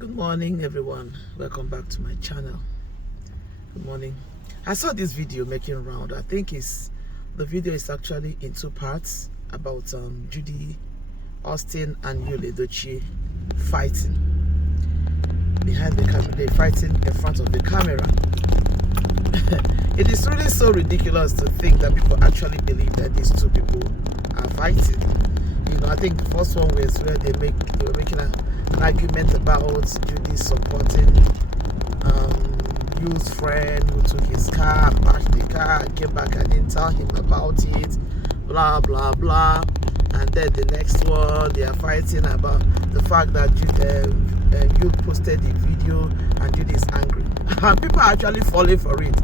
Good morning, everyone. Welcome back to my channel. Good morning. I saw this video making round. I think the video is actually in two parts about Judy, Austin, and Yul and Judy fighting behind the camera. They're fighting in front of the camera. It is really so ridiculous to think that people actually believe that these two people are fighting. You know, I think the first one was where they were making an argument about Judy supporting Yul's friend who took his car, bashed the car, came back and didn't tell him about it, blah blah blah. And then the next one, they are fighting about the fact that Yul posted the video and Judy is angry. And people are actually falling for it.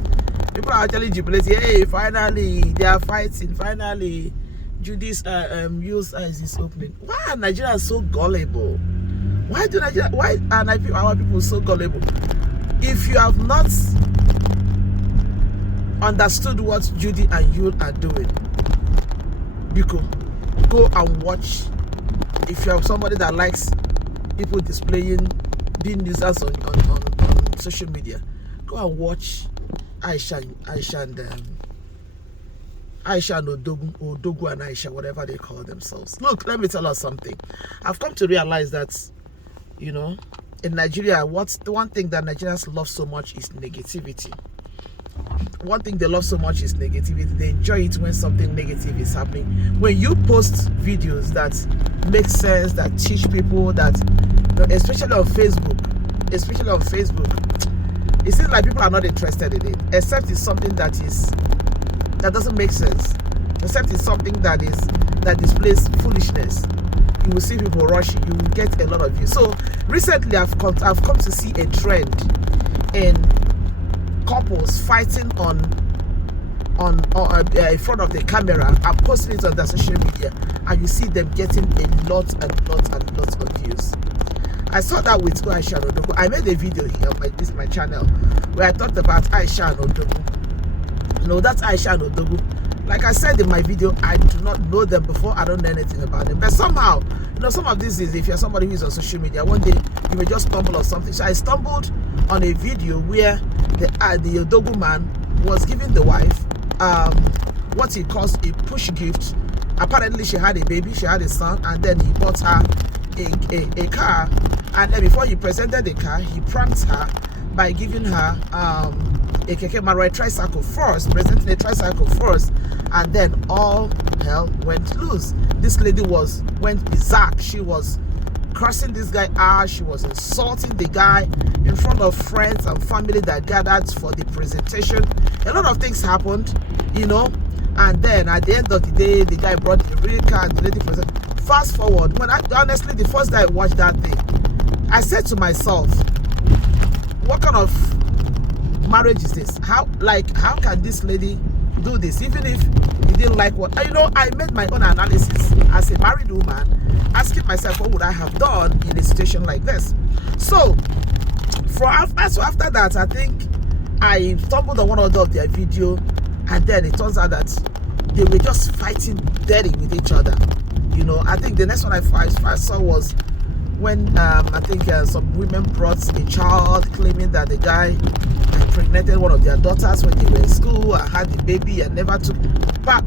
People are actually jubilating. Hey, finally they are fighting. Finally, Judy's Yul's eyes is opening. Why are Nigerians so gullible? Why are our people so gullible? If you have not understood what Judy and Yul are doing, you can go and watch. If you have somebody that likes people being users on social media, go and watch Aisha and Odogu and Aisha, whatever they call themselves. Look, let me tell us something. I've come to realize that, you know, in Nigeria, the one thing that Nigerians love so much is negativity. One thing they love so much is negativity. They enjoy it when something negative is happening. When you post videos that make sense, that teach people, that, especially on Facebook, it seems like people are not interested in it, except it's something that doesn't make sense, except it's something that displays foolishness. You will see people rushing. You will get a lot of views. So recently, I've come to see a trend in couples fighting in front of the camera and posting it on their social media, and you see them getting a lot of views. I saw that with Aisha and Odogu. I made a video here on my channel where I talked about Aisha and Odogu. You know, that's Aisha and Odogu. Like I said in my video, I do not know them before. I don't know anything about them. But somehow, you know, some of this is, if you're somebody who is on social media, one day you may just stumble on something. So I stumbled on a video where the Odogu man was giving the wife what he calls a push gift. Apparently, she had a baby, she had a son, and then he bought her a car. And then before he presented the car, he pranked her by giving her a keke marua tricycle first, presenting a tricycle first, and then all hell went loose. This lady went berserk. She was cursing this guy out. She was insulting the guy in front of friends and family that gathered for the presentation. A lot of things happened, you know, and then at the end of the day, the guy brought the real car and the lady presented. Fast forward, honestly, the first day I watched that thing, I said to myself, what kind of marriage is this? How can this lady do this, even if you didn't like what, you know? I made my own analysis as a married woman, asking myself, what would I have done in a situation like this? So after that, I think I stumbled on one of their video, and then it turns out that they were just fighting dirty with each other. You know, I think the next one I saw was when I think some women brought a child, claiming that the guy impregnated one of their daughters when they were in school and had the baby and never took. But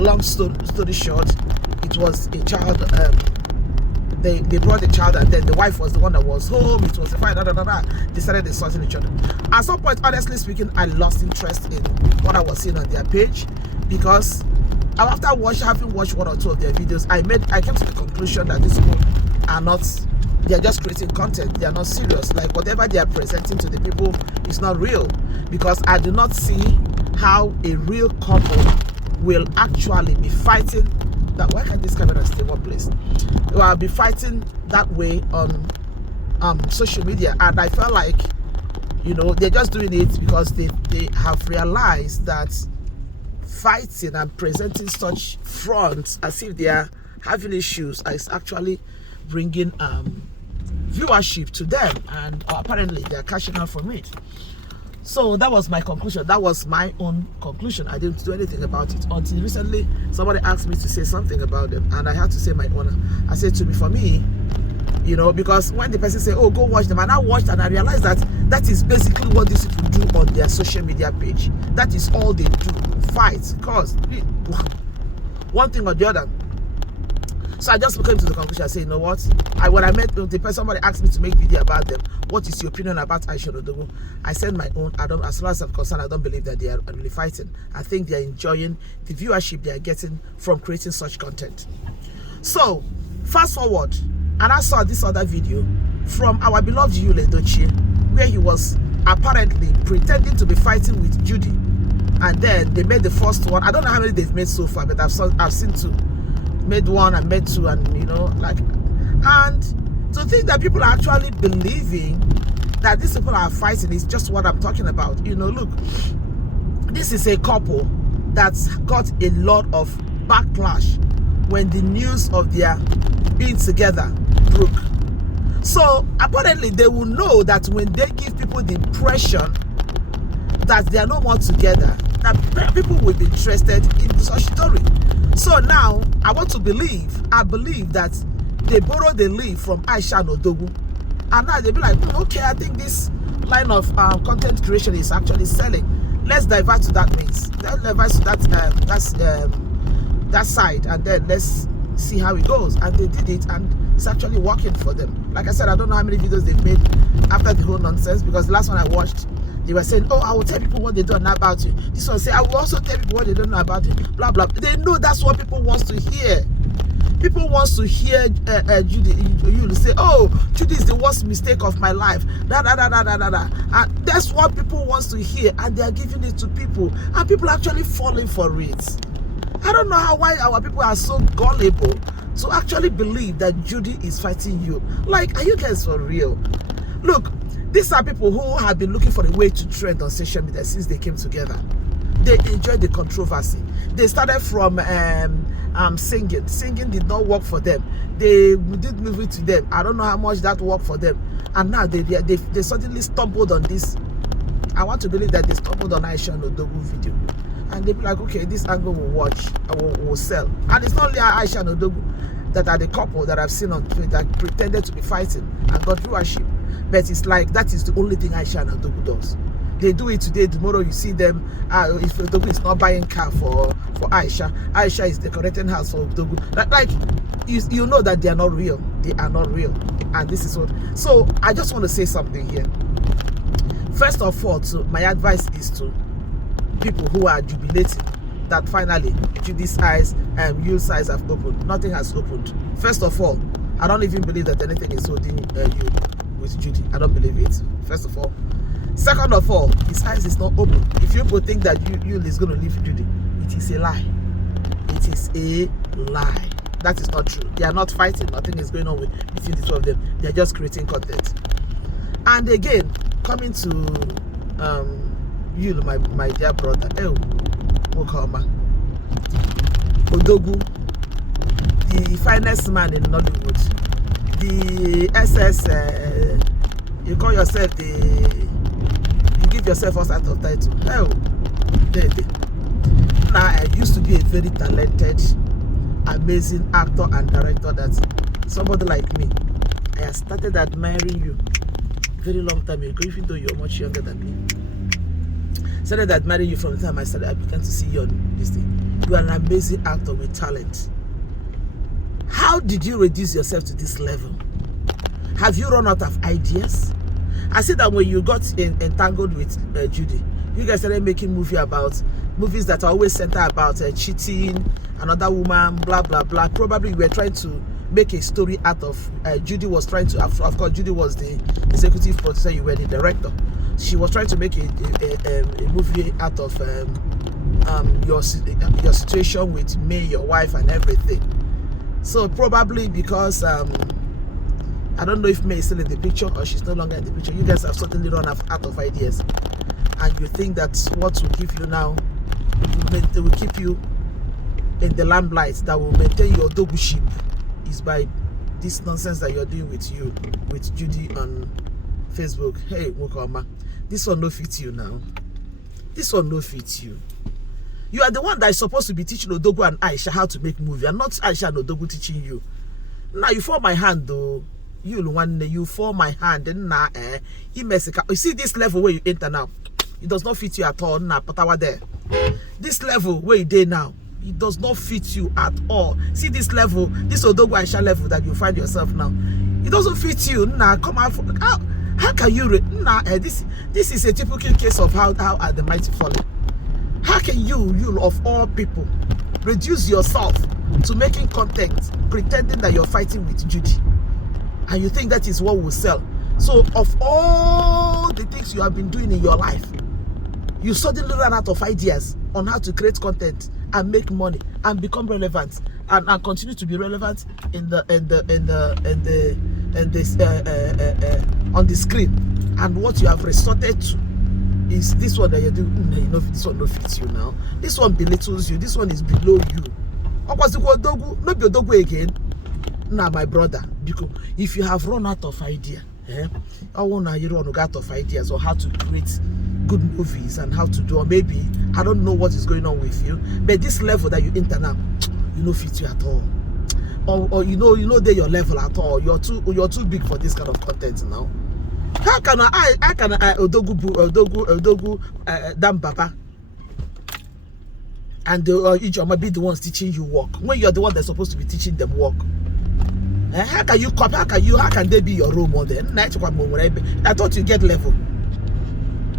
long story short, it was a child. They brought the child, and then the wife was the one that was home. It was a fight. They started insulting each other. At some point, honestly speaking, I lost interest in what I was seeing on their page, because after having watched one or two of their videos, I came to the conclusion that these people they are just creating content. They are not serious. Like, whatever they are presenting to the people is not real, because I do not see how a real couple will actually be fighting that. Why can't this camera stay one place? They will be fighting that way on social media, and I felt like, you know, they're just doing it because they have realized that fighting and presenting such fronts as if they are having issues is actually bringing viewership to them, and apparently they're cashing out from it. So that was my conclusion. That was my own conclusion. I didn't do anything about it until recently somebody asked me to say something about them, and I had to say my own. I said, to me, for me, You know, because when the person say, oh, go watch them, and I watched and I realized that that is basically what these people do on their social media page. That is all they do. Fight, cause one thing or the other. So I just came to the conclusion. I say, you know what? When I met the person, somebody asked me to make video about them. What is your opinion about Aisha Odogu? I said my own. I don't, as far as I'm concerned, I don't believe that they are really fighting. I think they are enjoying the viewership they are getting from creating such content. So fast forward, and I saw this other video from our beloved Yul and Judy, where he was apparently pretending to be fighting with Judy, and then they made the first one. I don't know how many they've made so far, but I've seen two. Made one and made two, and you know, like, and to think that people are actually believing that these people are fighting is just what I'm talking about. You know, look, this is a couple that's got a lot of backlash when the news of their being together broke. So apparently they will know that when they give people the impression that they are no more together, that people will be interested in such story. So now I believe that they borrowed the lead from Aisha and Odogu, and now they'll be like, okay, I think this line of content creation is actually selling. Let's divert to that means. Let's divert to that side, and then let's see how it goes. And they did it, and it's actually working for them. Like I said, I don't know how many videos they've made after the whole nonsense, because the last one I watched, they were saying, oh, I will tell people what they don't know about you. This one say, I will also tell people what they don't know about you. Blah, blah. They know that's what people want to hear. People want to hear Judy, you say, oh, Judy is the worst mistake of my life. And that's what people want to hear. And they are giving it to people. And people are actually falling for it. I don't know why our people are so gullible to actually believe that Judy is fighting you. Like, are you guys for real? Look, these are people who have been looking for a way to trend on social media since they came together. They enjoyed the controversy. They started from singing. Singing did not work for them. They did movie to them. I don't know how much that worked for them. And now they suddenly stumbled on this. I want to believe that they stumbled on Aisha and Odogu video. And they'll be like, okay, this angle will watch, will sell. And it's not only Aisha and Odogu that are the couple that I've seen on Twitter that pretended to be fighting and got viewership. But it's like, that is the only thing Aisha and Odogu does. They do it today, tomorrow you see them, if Odogu is not buying car for Aisha, Aisha is decorating house for Odogu. Like, you know that they are not real. They are not real. And this is what, so I just want to say something here. First of all, my advice is to people who are jubilating that finally Judy's eyes and Yul's eyes have opened. Nothing has opened. First of all, I don't even believe that anything is holding you with Judy. I don't believe it. First of all. Second of all, his eyes is not open. If you people think that Yul is going to leave Judy, it is a lie. It is a lie. That is not true. They are not fighting. Nothing is going on between the two of them. They are just creating content. And again, coming to Yul, my dear brother, Mokoma, Odogu, the finest man in Nollywood, the SS, you call yourself you give yourself us out of title. Now, I used to be a very talented, amazing actor and director. That somebody like me, I have started admiring you very long time ago, even though you're much younger than me. Started admiring you from the time I began to see you on this thing. You are an amazing actor with talent. How did you reduce yourself to this level? Have you run out of ideas? I see that when you got entangled with Judy, you guys started making movies that are always centered about cheating, another woman, blah blah blah. Probably you were trying to make a story out of Judy was trying to, of course Judy was the executive producer, you were the director. She was trying to make a movie out of your situation with me, your wife, and everything. So probably because I don't know if May is still in the picture or she's no longer in the picture, you guys have certainly run out of ideas, and you think that what will give you now will keep you in the limelight, that will maintain your doguship, is by this nonsense that you're doing with Judy on Facebook. Hey Mokoma, this one no fits you now. This one no fits you. You are the one that is supposed to be teaching Odogu and Aisha how to make movie, and not Aisha and Odogu teaching you. Now you fall my hand though. you fall my hand, and now, you see this level where you enter now, it does not fit you at all. Nah, but there. This level where you there now, it does not fit you at all. See this level, this Odogwu Aisha level that you find yourself now, it doesn't fit you. Nah, come out. How can you? This is a typical case of how are the mighty fallen. How can you of all people, reduce yourself to making content, pretending that you're fighting with Judy, and you think that is what will sell? So, of all the things you have been doing in your life, you suddenly run out of ideas on how to create content and make money and become relevant and continue to be relevant on the screen. And what you have resorted to is this one that you do. This one no fits you now. This one belittles you. This one is below you. Not be Odogwu again. Now, my brother, because if you have run out of idea, I want to run out of ideas on how to create good movies and how to do, or maybe I don't know what is going on with you, but this level that you enter now, you know fit you at all, or you know they're your level at all. You're too big for this kind of content now. How can I Odogwu Dam Papa and Ijoma be the ones teaching you work when you're the one that's supposed to be teaching them work? How can you copy? How can they be your role model? I thought you get level.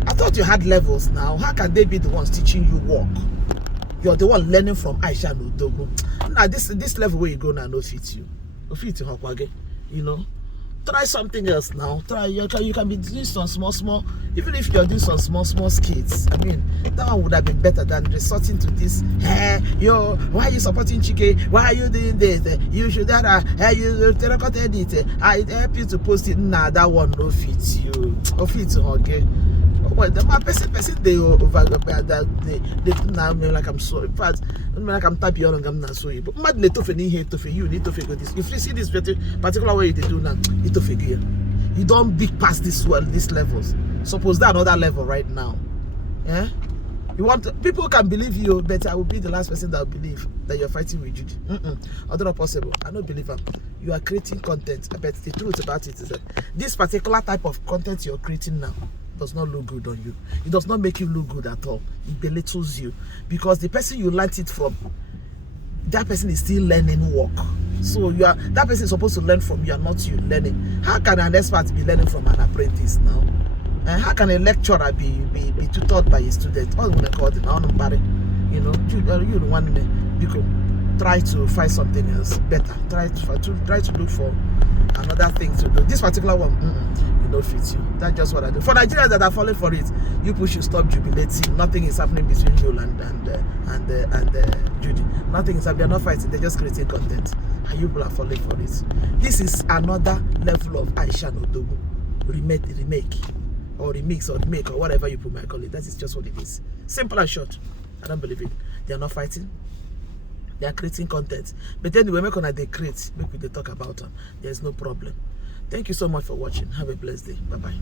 I thought you had levels now. How can they be the ones teaching you work? You're the one learning from Aisha and Odogwu. Now this level where you go now no fit you. No fit you, you know. Try something else now. Try you can be doing some small, even if you're doing some small skits. I mean, that one would have been better than resorting to this. Hey, yo, why are you supporting Chike? Why are you doing this? You should you recorded it. I help you to post it. Nah, that one no fit you. No fit you, okay. Well, the person they over they now like I'm sorry. In fact, like I'm tapping on I'm not sorry. But mad need to you need to figure this. If you see this particular way they do now, you need to figure. You don't big past these levels. Suppose that another level right now. Yeah? You want people can believe you, but I will be the last person that will believe that you're fighting with Judy. I don't know possible. I don't believe them. You are creating content. But the truth about it is that this particular type of content you're creating now does not look good on you. It does not make you look good at all. It belittles you because the person you learned it from, that person is still learning work. So that person is supposed to learn from you and not you learning. How can an expert be learning from an apprentice now? And how can a lecturer be tutored by a student? All when I call it now, you know, you the one because try to find something else better. Try to look for another thing to do. This particular one, you know, fits you. That's just what I do. For Nigerians that are falling for it, you should stop jubilating. Nothing is happening between Yul and Judy. Nothing is happening. They're not fighting. They're just creating content, and you people are falling for it. This is another level of Aisha and Odogwu remake. Or remix or remake or whatever you might call it. That is just what it is. Simple and short. I don't believe it. They are not fighting. They are creating content. But anyway, they create. Maybe they talk about them. There's no problem. Thank you so much for watching. Have a blessed day. Bye-bye.